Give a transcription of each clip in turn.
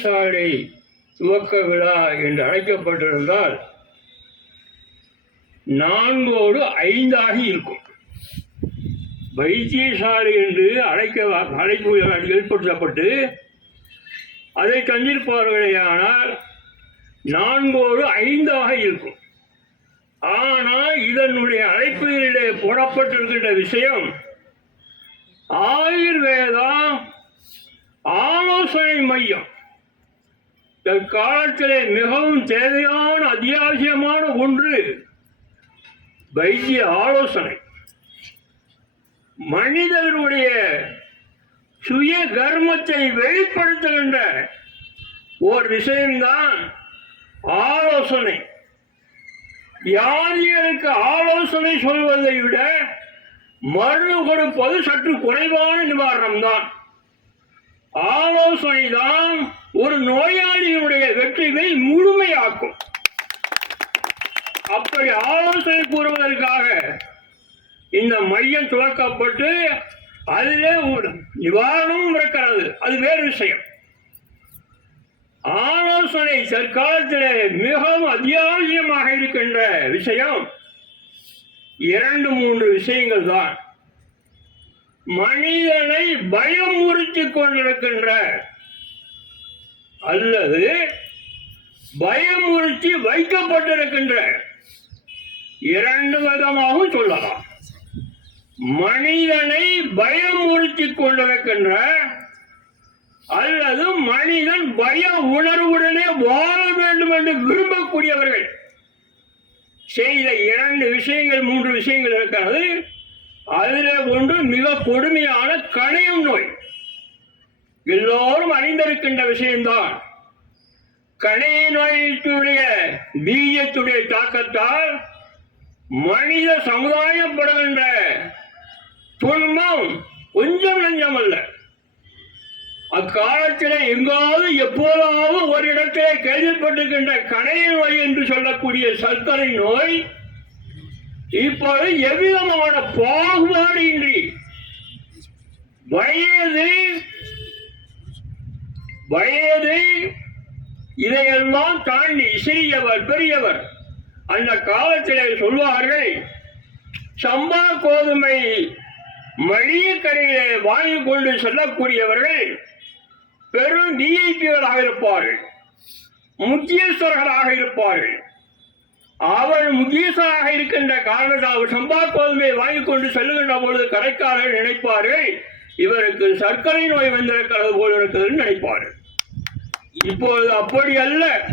வைத்தியசாலை துவக்க விழா என்று அழைக்கப்பட்டிருந்தால் நான்கோடு ஐந்தாக இருக்கும். வைத்தியசாலை என்று அழைக்க அழைப்பு ஏற்படுத்தப்பட்டு அதை கண்டிருப்பார்களேயானால் நான்கோடு ஐந்தாக இருக்கும். ஆனால் இதனுடைய அழைப்பிலே போடப்பட்டிருக்கின்ற விஷயம் ஆயுர்வேதா ஆலோசனை மையம். தற்காலத்திலே மிகவும் தேவையான அத்தியாவசியமான ஒன்று வைத்திய ஆலோசனை. மனிதனுடைய சுய கர்மத்தை வெளிப்படுத்துகின்ற ஒரு விஷயம்தான் ஆலோசனை. வியாதிகளுக்கு ஆலோசனை சொல்வதை விட மருந்து கொடுப்பது சற்று குறைவான நிவாரணம் தான் ஆலோசனை தான் ஒரு நோயாளியினுடைய வெற்றியை முழுமையாக்கும். அப்படி ஆலோசனை கூறுவதற்காக இந்த மையம் துவக்கப்பட்டு அதிலே ஒரு நிவாரணமும் இருக்கிறது. அது வேறு விஷயம். ஆலோசனை தற்காலத்தில் மிகவும் அத்தியாவசியமாக இருக்கின்ற விஷயம் இரண்டு மூன்று விஷயங்கள் தான். மனிதனை பயமுறுத்தி கொண்டிருக்கின்ற அல்லது பயமுறுத்தி வைக்கப்பட்டிருக்கின்ற இரண்டு விதமாகவும் சொல்லலாம். மனிதனை பயமுறுத்தி கொண்டிருக்கின்ற அல்லது மனிதன் பய உணர்வுடனே வாழ வேண்டும் என்று விரும்பக்கூடியவர்கள். செய்த இரண்டு விஷயங்கள் மூன்று விஷயங்கள் இருக்கிறது. அதில் ஒன்று மிக கொடுமையான கணையம் நோய். எல்லோரும் அறிந்திருக்கின்ற விஷயம்தான். கணைய நோய்க்குடைய பீஜத்துடைய தாக்கத்தால் மனித சமுதாயப்படுகின்ற துன்பம் கொஞ்சம் நஞ்சம் அல்ல அக்காலத்தில் எங்காவது எப்போதாவது ஒரு இடத்திலே கேள்விப்பட்டிருக்கின்ற கணைய நோய் என்று சொல்லக்கூடிய சர்க்கரை நோய் இப்போது எவ்விதமான பாகுபாடு இன்றி வயது வயது இதையெல்லாம் தாண்டி சிறியவர் பெரியவர். அந்த காலத்திலே சொல்வார்கள் சம்பா கோதுமை மளிகை கடையிலே வாங்கி கொண்டு செல்லக்கூடியவர்கள் பெரும் டிஐபிகளாக இருப்பார்கள் முக்கியஸ்தர்களாக இருப்பார்கள். அவர் முக்கியஸ்தராக இருக்கின்ற காரணத்தால் சம்பா கோதுமையை வாங்கி கொண்டு செல்லுகின்ற பொழுது கடைக்காரர்கள் நினைப்பார்கள் இவருக்கு சர்க்கரை நோய் வந்திருக்கிறது போல் இருக்கிறது நினைப்பார்கள். இப்போது அப்படி அல்ல.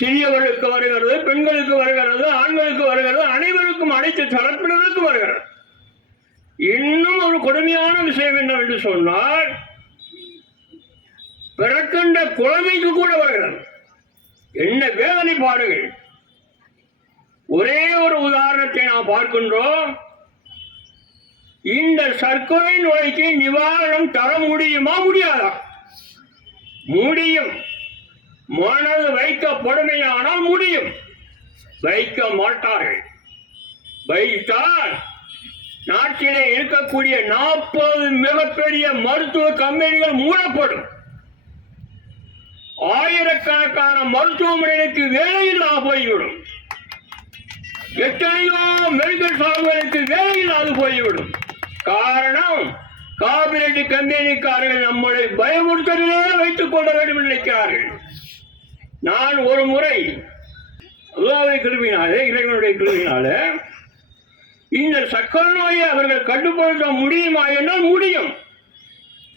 சிறியவர்களுக்கு வருகிறது பெண்களுக்கு வருகிறது ஆண்களுக்கு வருகிறது அனைவருக்கும் அனைத்து தரப்பினருக்கும் வருகிறது. இன்னும் ஒரு கொடுமையான விஷயம் என்னவென்று சொன்னால் பிறக்கின்ற குழந்தைக்கு கூட வருகிறது. என்ன வேதனை பாருங்கள். ஒரே ஒரு உதாரணத்தை நாம் பார்க்கின்றோம். இந்த சர்க்கரை நோய்க்கு நிவாரணம் தர முடியுமா முடியாதா? முடியும். மனது வைக்கப்படுமையானால் முடியும். வைக்க மாட்டார்கள். வைத்தால் நாட்டிலே இருக்கக்கூடிய நாற்பது மிகப்பெரிய மருத்துவ கம்பெனிகள் மூடப்படும். ஆயிரக்கணக்கான மருத்துவமனைகளுக்கு வேலையில்லா போய்விடும். எத்தனையோ மெடிக்கல் ஷாப்களுக்கு வேலையில்லாது போய்விடும். காரணம் காபிரெட்டி கம்பெனிக்காரர்கள் நம்மளை பயமுறுத்தலே வைத்துக் கொள்ள வேண்டும் நினைக்கிறார்கள். நான் ஒரு முறை அல்லாவை கிருமினாலே இறைவனுடைய கிருமினாலே இந்த சக்கர நோயை அவர்கள் கட்டுப்படுத்த முடியுமா என்றால் முடியும்.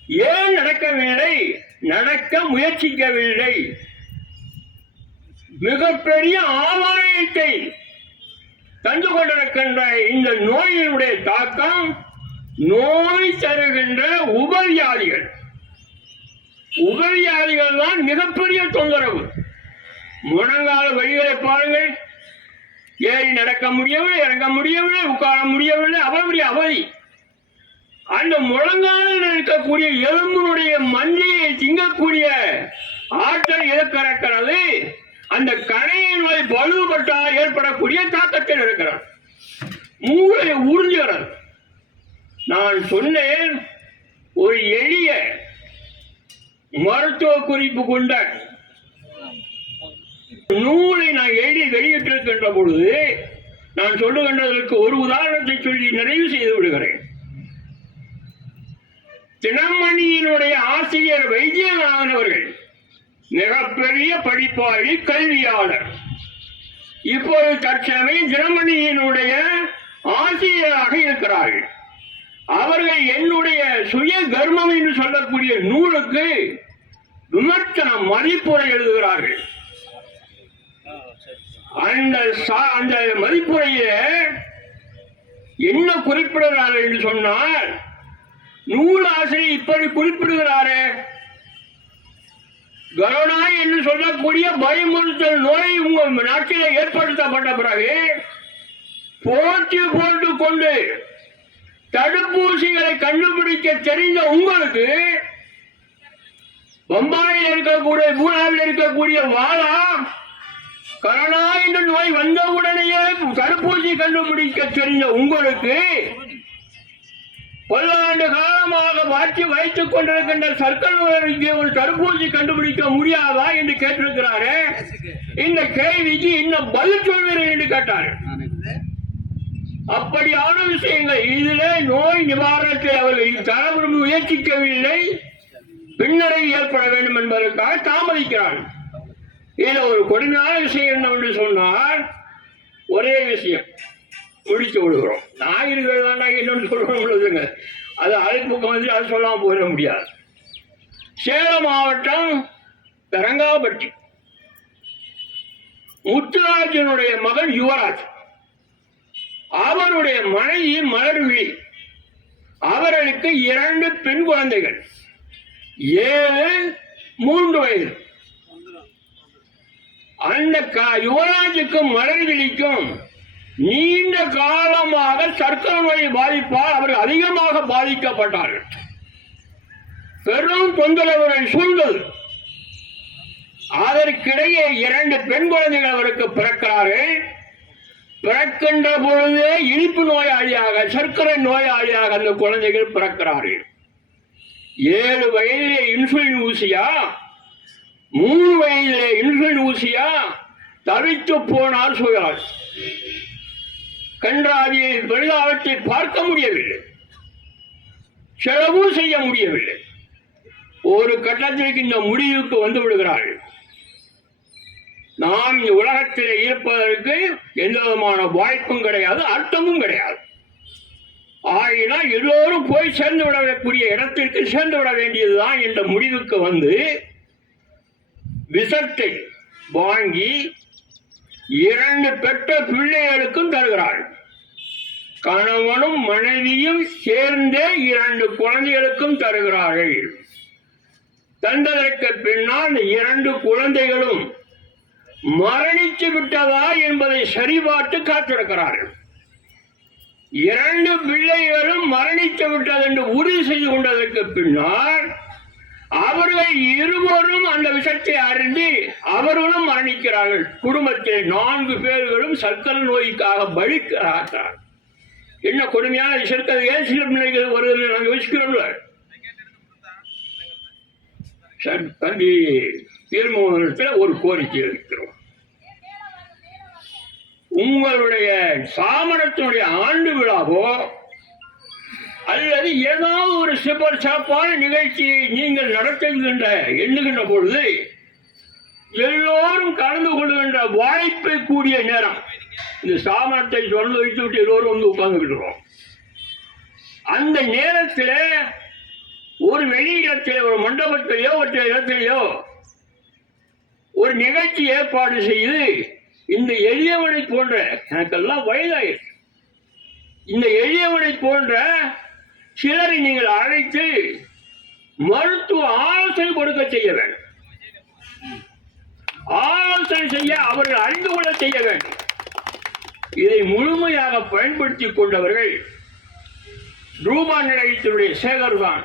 ஏன் நடக்கவில்லை? நடக்க முயற்சிக்கவில்லை. மிகப்பெரிய ஆதாயத்தை தந்து கொண்டிருக்கின்ற இந்த நோயினுடைய தாக்கம் நோய் தருகின்ற உபவியாதிகள் உபவியாதிகள் தான் மிகப்பெரிய தொந்தரவு. முழங்கால வழிகளை பாருங்கள். ஏறி நடக்க முடியவில்லை இறங்க முடியவில்லை உட்கார முடியவில்லை அவருடைய அவதி. அந்த முழங்காலில் இருக்கக்கூடிய எலும்புடைய மஞ்சையை திங்கக்கூடிய ஆற்றல் இழக்கிறக்கிறது. அந்த கணையின் நோய் பழுவுபட்டால் ஏற்படக்கூடிய தாக்கத்தில் இருக்கிறார். மூளை உறிஞ்சுகிறது. நான் சொன்னேன் ஒரு எளிய மருத்துவ குறிப்பு கொண்ட நூலை நான் எழுதி வெளியிட்டிருக்கின்ற பொழுது நான் சொல்லுகின்றதற்கு ஒரு உதாரணத்தை சொல்லி நிறைவு செய்து விடுகிறேன். தினமணியினுடைய ஆசிரியர் வைத்தியநாதன் அவர்கள் மிகப்பெரிய படிப்பாளி கல்வியாளர். இப்போது தற்சமயம் தினமணியினுடைய ஆசிரியராக இருக்கிறார்கள். அவர்கள் என்னுடைய சுய கர்மம் என்று சொல்லக்கூடிய நூலுக்கு விமர்சன மதிப்புரை எழுதுகிறார்கள். அந்த சா- அந்த மதிப்புரையில என்ன குறிப்பிடுகிறார்கள் என்று சொன்னால் நூலாசிரியர் இப்படி குறிப்பிடுகிறாரே. கரோனா என்று சொல்லக்கூடிய பயமுறுத்தல் நோய் உங்கள் நாட்டில் ஏற்படுத்தப்பட்ட பிறகு போட்டி போட்டு கொண்டு தடுப்பூசிகளை கண்டுபிடிக்க தெரிந்த உங்களுக்கு பம்பாயில் இருக்கக்கூடிய பூனாவில் இருக்கக்கூடிய வாழா கரோனா என்ற நோய் வந்தவுடனேயே தடுப்பூசி கண்டுபிடிக்க தெரிந்த உங்களுக்கு பல்லாண்டு காலமாக மாற்றி வைத்துக் கொண்டிருக்கின்ற சர்க்கல் நோய்க்கு ஒரு தடுப்பூசி கண்டுபிடிக்க முடியாதா என்று கேட்டிருக்கிறாரு? இந்த கேள்விக்கு இன்னும் பதில் சொல்வீர்கள் என்று கேட்டார் அப்படியான விஷயங்கள். இதிலே நோய் நிவாரணத்தை அவர்கள் தர விரும்ப முயற்சிக்கவில்லை. பின்னடைவு ஏற்பட வேண்டும் என்பதற்காக தாமதிக்கிறான் இதுல ஒரு கொடுமையான விஷயம் என்னவென்று சொன்னால் ஒரே விஷயம். முடித்து விடுகிறோம். ஞாயிறுகள் வேண்டாம் என்னன்னு சொல்லுங்க அது அழைப்புக்கு வந்து அது சொல்லாமல் போயிட முடியாது. சேலம் மாவட்டம் தரங்காபட்டி முத்துராஜனுடைய மகன் யுவராஜ். அவருடைய மனைவி மலர்விழி. அவர்களுக்கு இரண்டு பெண் குழந்தைகள். ஏழு மூன்று வயது. அந்த யுவராஜுக்கும் மலர்விழிக்கும் நீண்ட காலமாக சர்க்கரை நோய் பாதிப்பால் அவர்கள் அதிகமாக பாதிக்கப்பட்டார்கள். பெரும் தொந்தரவுகள் சூழ்ந்தது. அதற்கிடையே இரண்டு பெண் குழந்தைகள் அவருக்கு பிறக்கிறார்கள். பிறக்கின்ற பொழுதே இனிப்பு நோயாளியாக சர்க்கரை நோயாளியாக அந்த குழந்தைகள் பிறக்கிறார்கள். ஏழு வயதிலே இன்சுலின் ஊசியா? மூணு வயதிலே இன்சுலின் ஊசியா? தவித்து போனால் சுயால் கன்றாவியை பெரிதாவற்றை பார்க்க முடியவில்லை. செலவும் செய்ய முடியவில்லை. ஒரு கட்டத்திற்கு இந்த முடிவுக்கு வந்து விடுகிறார்கள். நாம் உலகத்தில் இருப்பதற்கு எந்த விதமான வாய்ப்பும் கிடையாது அர்த்தமும் கிடையாது. ஆகினால் எல்லோரும் போய் சேர்ந்து விடக்கூடிய இடத்திற்கு சேர்ந்து விட வேண்டியதுதான் என்ற முடிவுக்கு வந்து விஷத்தை வாங்கி இரண்டு பெற்ற பிள்ளைகளுக்கும் தருகிறார்கள் கணவனும் மனைவியும் சேர்ந்தே இரண்டு குழந்தைகளுக்கும் தருகிறார்கள். தந்ததற்கு பின்னால் இரண்டு குழந்தைகளும் மரணித்து விட்டதா என்பதை சரிபார்த்து காத்திருக்கிறார்கள். இரண்டு பிள்ளைகளும் மரணித்து விட்டது என்று உறுதி செய்து கொண்டதற்கு பின்னால் அவர்கள் இருவரும் அந்த விஷத்தை அறிந்து அவர்களும் மரணிக்கிறார்கள். குடும்பத்தில் நான்கு பேர்களும் சர்க்கரை நோய்க்காக பலிக்கிறார்கள் என்ன கொடுமையான விஷயத்தை ஏன் சில பிள்ளைகள் வருவதில்லை நாங்கள் யோசிக்கிறோம்ல? சரி, தம்பி தீர்மானத்தில் ஒரு கோரிக்கை இருக்கிறோம். உங்களுடைய சாமணத்தினுடைய ஆண்டு விழாவோ அல்லது ஏதாவது ஒரு சிப்பர் சாப்பான நிகழ்ச்சியை நீங்கள் நடத்துகின்ற எண்ணுகின்ற பொழுது எல்லோரும் கலந்து கொள்கின்ற வாய்ப்பை கூடிய நேரம் இந்த சாமனத்தை தொடர்ந்து வைத்து விட்டு எல்லோரும் வந்து உட்கார்ந்துக்கிட்டுறோம் அந்த நேரத்தில் ஒரு வெளியிடத்தில் ஒரு மண்டபத்திலேயோ ஒரு இடத்திலேயோ ஒரு நிகழ்ச்சி ஏற்பாடு செய்து இந்த எளியவனை போன்ற எனக்கெல்லாம் வயதாயிருக்கு இந்த எளியவனை போன்ற சிலரை நீங்கள் அழைத்து மருத்துவ ஆலோசனை கொடுக்க செய்ய வேண்டும். ஆலோசனை செய்ய அவர்கள் அறிந்து கொள்ள செய்ய வேண்டும். இதை முழுமையாக பயன்படுத்திக் கொண்டவர்கள் ரூபா நிலையத்தினுடைய சேகர் தான்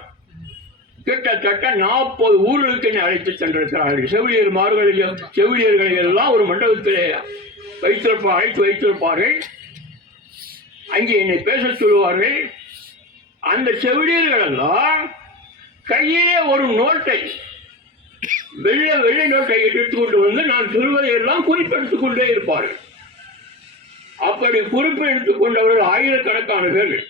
கிட்டத்தட்ட நாற்பது ஊர்களுக்கு என்னை அழைத்து சென்றிருக்கிறார்கள். செவிலியர் மார்களையும் செவிலியர்களை எல்லாம் ஒரு மண்டபத்திலே வைத்திருப்பார் அழைத்து வைத்திருப்பார்கள். அங்கே என்னை பேச சொல்லுவார்கள். அந்த செவிலியர்கள் எல்லாம் கையிலே ஒரு நோட்டை வெள்ளை வெள்ளை நோட்டை எடுத்துக்கொண்டு வந்து நான் சொல்வதை எல்லாம் குறிப்பெடுத்துக் கொண்டே இருப்பார்கள். அப்படி குறிப்பெடுத்துக் கொண்டவர்கள் ஆயிரக்கணக்கான பேர்கள்.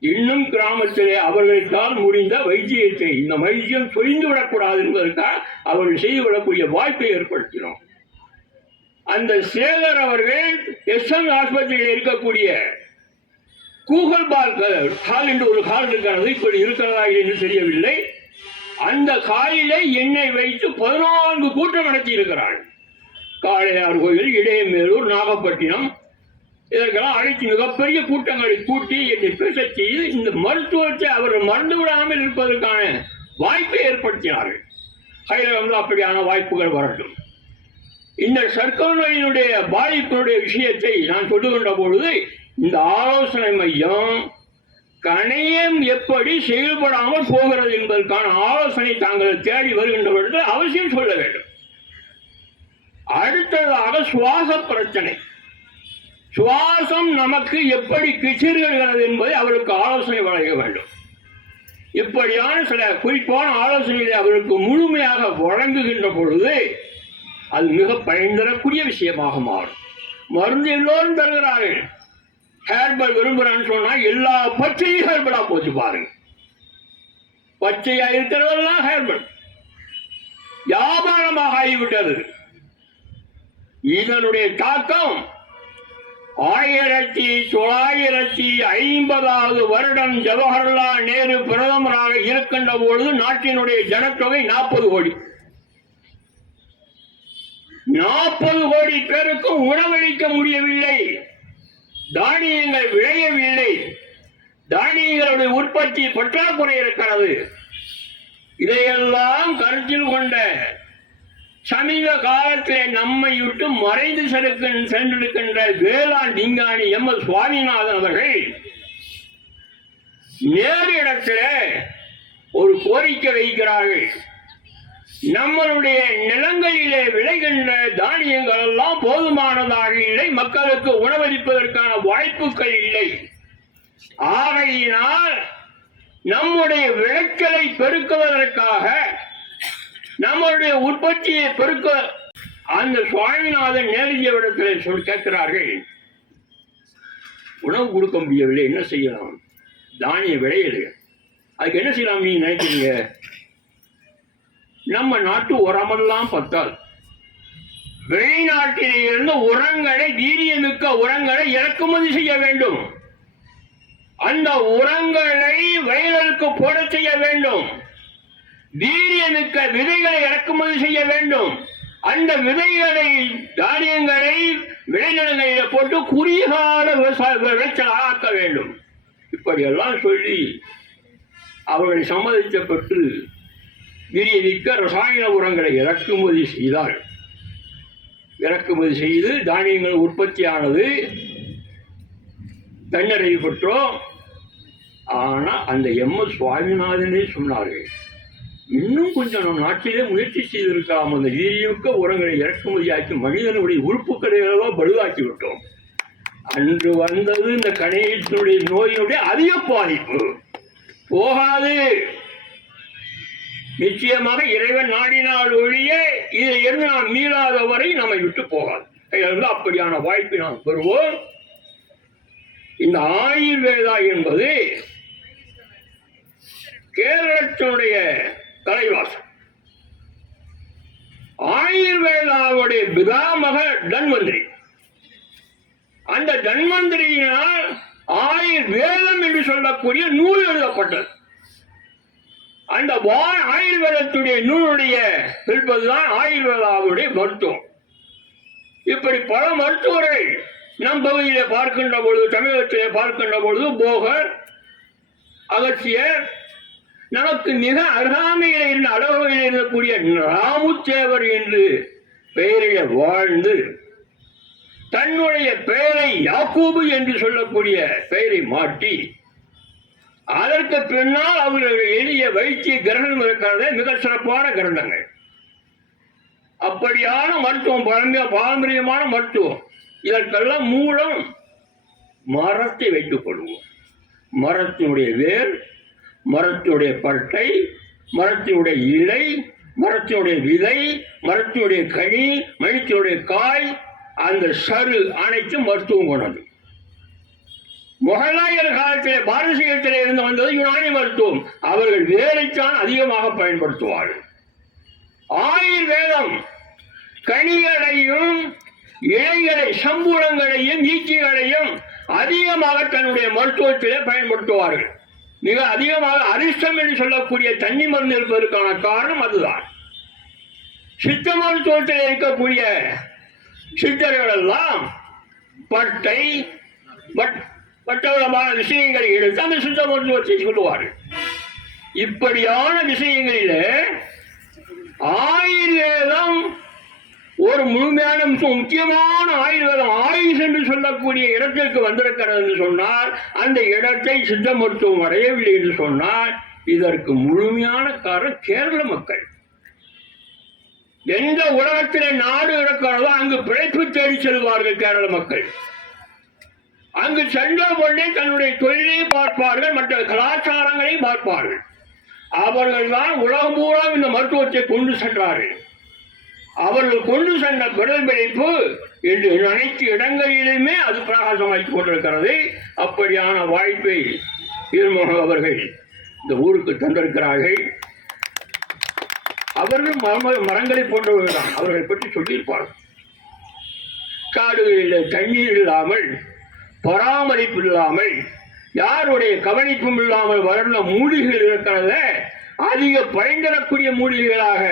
இன்னும் கிராமத்திலே அவர்களுக்கால் முடிந்த வைத்தியத்தை இந்த வைத்தியம் சொரிந்து விடக்கூடாது என்பதற்காக அவர்கள் செய்துவிடக்கூடிய வாய்ப்பை ஏற்படுத்தினோம். அந்த சேகர் அவர்கள் எஸ்என் ஆஸ்பத்திரியில் இருக்கக்கூடிய கூகுள் பால் ஹால் என்று ஒரு ஹால் இருக்கிறது இப்படி இருக்கிறதா என்று தெரியவில்லை. அந்த காலிலே எண்ணெய் வைத்து பதினான்கு கூட்டம் நடத்தி இருக்கிறாள் காளையார் கோயில் இடையமேலூர் நாகப்பட்டினம் இதற்கெல்லாம் அழைத்து மிகப்பெரிய கூட்டங்களை கூட்டி என்னை பேச செய்து இந்த மருத்துவத்தை அவர் மறந்து விடாமல் இருப்பதற்கான வாய்ப்பை ஏற்படுத்தினார்கள். கையில் வந்து அப்படியான வாய்ப்புகள் வரட்டும். இந்த சர்க்கரையினுடைய பாதிப்பினுடைய விஷயத்தை நான் சொல்லுகின்ற பொழுது இந்த ஆலோசனை மையம் கணையம் எப்படி செயல்படாமல் போகிறது என்பதற்கான ஆலோசனை தாங்கள் தேடி வருகின்ற பொழுது அவசியம் சொல்ல வேண்டும். அடுத்ததாக சுவாச பிரச்சனை. சுவாசம் நமக்கு எப்படி கிச்சிறுகிறது என்பதை அவருக்கு ஆலோசனை வழங்க வேண்டும். இப்படியான சில குறிப்பான ஆலோசனைகளை அவருக்கு முழுமையாக வழங்குகின்ற பொழுது அது மிக பயன்தரக்கூடிய விஷயமாக மாறும். மருந்து எல்லோரும் தருகிறார்கள். ஹேர்பல் விரும்புகிறான்னு சொன்னால் எல்லா பச்சையும் ஹேர்பலாக போச்சு பாருங்க. பச்சையாக இருக்கிறதெல்லாம் ஹேர்பல். வியாபாரமாக ஆகிவிட்டது. இதனுடைய தாக்கம் ஆயிரத்தி தொள்ளாயிரத்தி ஐம்பதாவது வருடம் ஜவஹர்லால் நேரு பிரதமராக இருக்கின்ற பொழுது நாட்டினுடைய ஜனத்தொகை நாற்பது கோடி. நாற்பது கோடி பேருக்கும் உணவளிக்க முடியவில்லை. தானியங்கள் விளையவில்லை. தானியங்களுடைய உற்பத்தி பற்றாக்குறை இருக்கிறது. இதையெல்லாம் கருத்தில் கொண்ட சமீப காலத்திலே நம்மை விட்டு மறைந்து செலுக்க- சென்றிருக்கின்ற வேளாண் விஞ்ஞானி எம். எஸ். சுவாமிநாதன் அவர்கள் நேரு இடத்துல ஒரு கோரிக்கை வைக்கிறார்கள். நம்மளுடைய நிலங்களிலே விளைகின்ற தானியங்கள் எல்லாம் போதுமானதாக இல்லை மக்களுக்கு உணவளிப்பதற்கான வாய்ப்புகள் இல்லை. ஆகையினால் நம்முடைய விளைச்சலை பெருக்குவதற்காக நம்மளுடைய உற்பத்தியை பெருக்க அந்த சுவாமிநாதன் நேரடியவிடத்தில் சொல் கேட்கிறார்கள். உணவு கொடுக்க முடியவில்லை என்ன செய்யலாம்? தானிய விளையுது அதுக்கு என்ன செய்யலாம் நீ நினைக்கிறீங்க? நம்ம நாட்டு உரமெல்லாம் பத்தால் வெளிநாட்டிலிருந்து உரங்களை வீரியமிக்க உரங்களை இறக்குமதி செய்ய வேண்டும். அந்த உரங்களை வயலுக்கு போட செய்ய வேண்டும். வீரியமிக்க விதைகளை இறக்குமதி செய்ய வேண்டும். அந்த விதைகளை தானியங்களை விளைநிலங்களில் போட்டு குறுகிய கால விவசாய விளைச்சலாக ஆக்க வேண்டும். இப்படியெல்லாம் சொல்லி அவர்களை சம்மதிக்கப்பட்டு விரியமிக்க ரசாயன உரங்களை இறக்குமதி செய்தார். இறக்குமதி செய்து தானியங்கள் உற்பத்தியானது தன்னறிவு பெற்றோம். ஆனால் அந்த எம் எஸ் சுவாமிநாதனே சொன்னார்கள் இன்னும் கொஞ்சம் நம் நாட்டிலே முயற்சி செய்திருக்கலாம் அந்த வீரியமிக்க உரங்களை இறக்குமதியாக்கி மனிதனுடைய உறுப்புக்கடைகளோ பழுதாக்கி விட்டோம். அன்று வந்தது இந்த கணையத்தினுடைய நோயினுடைய அதிக பாதிப்பு. போகாது. நிச்சயமாக இறைவன் நாடினால் ஒழிய இதை இருந்து நாம் மீளாத வரை நம்மை விட்டு போகாது. இதிலிருந்து அப்படியான வாய்ப்பை நாம் பெறுவோம். இந்த ஆயுர்வேதா என்பது கேரளத்தினுடைய தலைவாசம் ஆயுர்வேதாவுடைய பிதாமக தன்வந்திரி. அந்த தன்வந்திரியினால் ஆயுர்வேதம் என்று சொல்லக்கூடிய நூல் எழுதப்பட்டது. அந்த வா- ஆயுர்வேதத்துடைய நூலுடைய இருப்பதுதான் ஆயுர்வேதாவுடைய மருத்துவம். இப்படி பல மருத்துவர்கள் நம் பகுதியிலே பார்க்கின்ற பொழுது தமிழகத்திலே பார்க்கின்ற பொழுது போகர் அகத்தியர் நமக்கு மிக அருகாமையில் இருந்த அளவுகளில் இருக்கக்கூடிய ராமுத்தேவர் என்று பெயரில் வாழ்ந்து தன்னுடைய பெயரை யாக்கூபு என்று சொல்லக்கூடிய பெயரை மாட்டி அதற்கு பின்னால் அவர்கள் எழுதிய வைத்திய கிரகணம் இருக்கிறது மிக சிறப்பான கிரந்தங்கள். அப்படியான மருத்துவம் பழமைய பாரம்பரியமான மருத்துவம். இதற்கெல்லாம் மூலம் மரத்தை வைத்துக் கொள்வோம். மரத்தினுடைய வேர் மரத்தினுடைய பட்டை மரத்தினுடைய இலை மரத்தினுடைய விதை மரத்தினுடைய கனி மனிதனுடைய காய் அந்த சரு அனைத்தும் மருத்துவம் கொண்டது. முகலாயர் காலத்தில் பாரசீகத்திலே இருந்து வந்தது யுனானி மருத்துவம். அவர்கள் வேலைத்தான் அதிகமாக பயன்படுத்துவார்கள். ஆயுர்வேதம் கனிகளையும் இலைகளை சம்பூலங்களையும் ஈச்சிகளையும் அதிகமாக தன்னுடைய மருத்துவத்திலே பயன்படுத்துவார்கள். மிக அதிகமாக அரிஷ்டம் என்று சொல்லக்கூடிய தண்ணி மருந்து இருப்பதற்கான காரணம் அதுதான். சித்த மருத்துவத்தில் இருக்கக்கூடிய சித்தர்கள் எல்லாம் பட்டை பட் விஷயங்களை எடுத்து அந்த சித்த மருத்துவத்தை சொல்லுவார்கள். இப்படியான விஷயங்களிலே ஆயுர்வேதம் ஒரு முழுமையான முக்கியமான ஆயுர்வேதம் ஆயுஷ் என்று சொல்லக்கூடிய இடத்திற்கு வந்திருக்கிறது என்று சொன்னால் அந்த இடத்தை சித்த மருத்துவம் அடையவில்லை என்று சொன்னால் இதற்கு முழுமையான காரணம் கேரள மக்கள். எந்த உலகத்திலே நாடு இருக்கிறதோ அங்கு பிழைப்பு தேடி செல்வார்கள் கேரள மக்கள். அங்கு சென்ற பொழுதே தன்னுடைய தொழிலை பார்ப்பார்கள் மற்ற கலாச்சாரங்களை பார்ப்பார்கள். அவர்கள்தான் உலகம் பூரா இந்த மருத்துவத்தை கொண்டு சென்றார்கள். அவர்கள் கொண்டு சென்ற பிரதிபலிப்பு என்று அனைத்து இடங்களிலுமே அது பிரகாசமாக்கி கொண்டிருக்கிறது. அப்படியான வாய்ப்பை திருமகன் அவர்கள் இந்த ஊருக்கு தந்திருக்கிறார்கள். அவர்கள் மரம மரங்களை போன்றவர்கள் தான் அவர்களை பற்றி சொல்லியிருப்பார்கள். காடுகளில் தண்ணீர் இல்லாமல் பராமரிப்பு இல்லாமல் யாருடைய கவனிப்பும் இல்லாமல் வளர்ந்த மூலிகைகள் இருக்கிறத அதிக பயன்தரக்கூடிய மூலிகைகளாக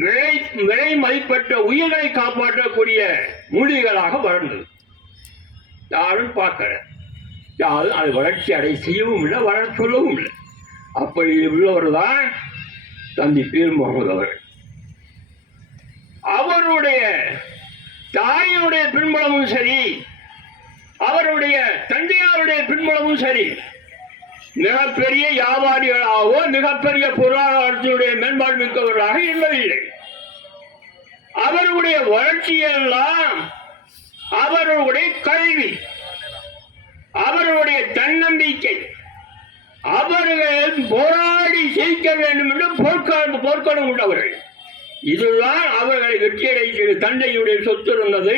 விலை விலை மதிப்பற்ற உயிர்களை காப்பாற்றக்கூடிய மூலிகளாக வளர்ந்தது. யாரும் பார்க்கல. யாரும் அது வளர்ச்சி அடை செய்யவும் இல்லை வளர சொல்லவும் இல்லை. அப்படி உள்ளவர் தான் தந்தி பீர் முகமது அவர்கள் அவருடைய தாயினுடைய பின்புலமும் சரி அவருடைய தந்தையாருடைய பின்புலமும் சரி மிகப்பெரிய வியாபாரிகளாகவோ மிகப்பெரிய பொருளாதாரத்தினுடைய மேம்பாடு மிக்கவர்களாக இருந்ததில்லை அவருடைய வளர்ச்சியெல்லாம் அவர்களுடைய கல்வி அவர்களுடைய தன்னம்பிக்கை அவர்கள் போராடி ஜெயிக்க வேண்டும் என்று போர்க்காலம் போர்க்களம் உள்ளவர்கள். இதுதான் அவர்களை வெற்றியடை தந்தையுடைய சொத்து இருந்தது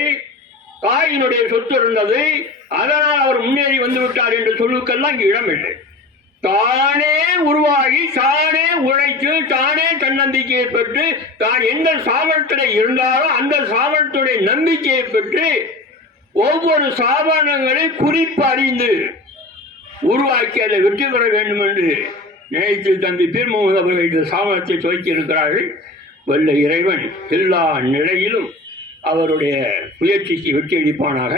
தாயினுடைய சொத்து இருந்தது அதனால் அவர் முன்னேறி வந்து விட்டார் என்று சொல்லுக்கெல்லாம் இங்கு இடமில்லை தானே உருவாகி தானே உழைத்து தானே தன்னம்பிக்கையை பெற்று தான் எந்த சாமர்த்தில இருந்தாலும் அந்த சாமர்த்தியுடைய நம்பிக்கையை பெற்று ஒவ்வொரு சாபனங்களை குறிப்பு அறிந்து உருவாக்கி அதை வெற்றி பெற வேண்டும் என்று நினைத்து தம்பி பீர்முகமது அவர்கள் இந்த சாபனத்தை துவக்கி இருக்கிறார்கள் வல்ல இறைவன் எல்லா நிலையிலும் அவருடைய முயற்சிக்கு வெற்றி அளிப்பானாக.